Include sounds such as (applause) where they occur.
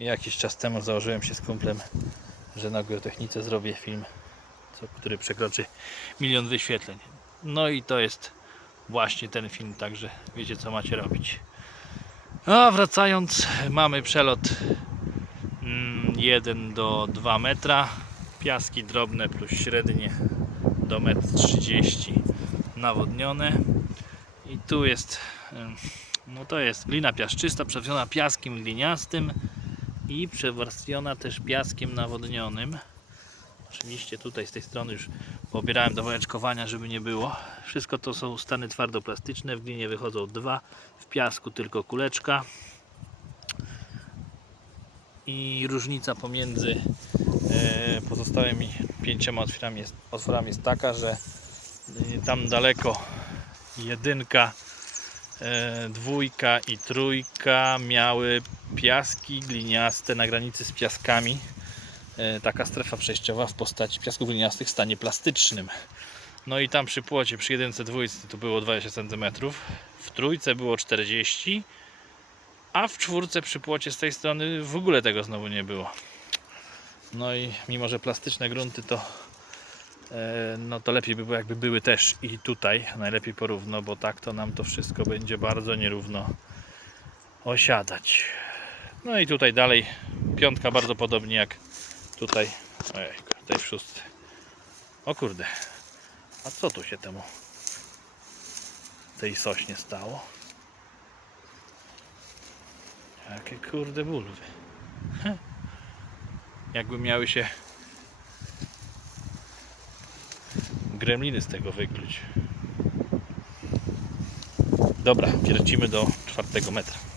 Jakiś czas temu założyłem się z kumplem, że na geotechnice zrobię film, który przekroczy milion wyświetleń. No i to jest właśnie ten film, także wiecie co macie robić. A wracając, mamy przelot mm, 1 do 2 metra, piaski drobne plus średnie do 1,30 m nawodnione i tu jest no to jest glina piaszczysta przewiona piaskiem gliniastym i przewarstwiona też piaskiem nawodnionym. Oczywiście tutaj z tej strony już pobierałem do woreczkowania żeby nie było. Wszystko to są stany twardoplastyczne w glinie wychodzą dwa w piasku tylko kuleczka. I różnica pomiędzy e, pozostałymi pięcioma otworami jest, otworami jest taka, że tam daleko jedynka, dwójka i trójka miały piaski gliniaste na granicy z piaskami. E, taka strefa przejściowa w postaci piasków gliniastych w stanie plastycznym. No i tam przy płocie, przy jedynce, dwójce to było 20 cm, w trójce było 40 a w czwórce przy płocie z tej strony w ogóle tego znowu nie było. No i mimo, że plastyczne grunty to e, no to lepiej by było jakby były też i tutaj, najlepiej porówno, bo tak to nam to wszystko będzie bardzo nierówno osiadać. No i tutaj dalej piątka bardzo podobnie jak tutaj, ojej, tutaj w szóstce. O kurde, a co tu się temu tej sośnie stało? Jakie kurde bulwy. (laughs) Jakby miały się gremliny z tego wykluć. Dobra, lecimy do czwartego metra.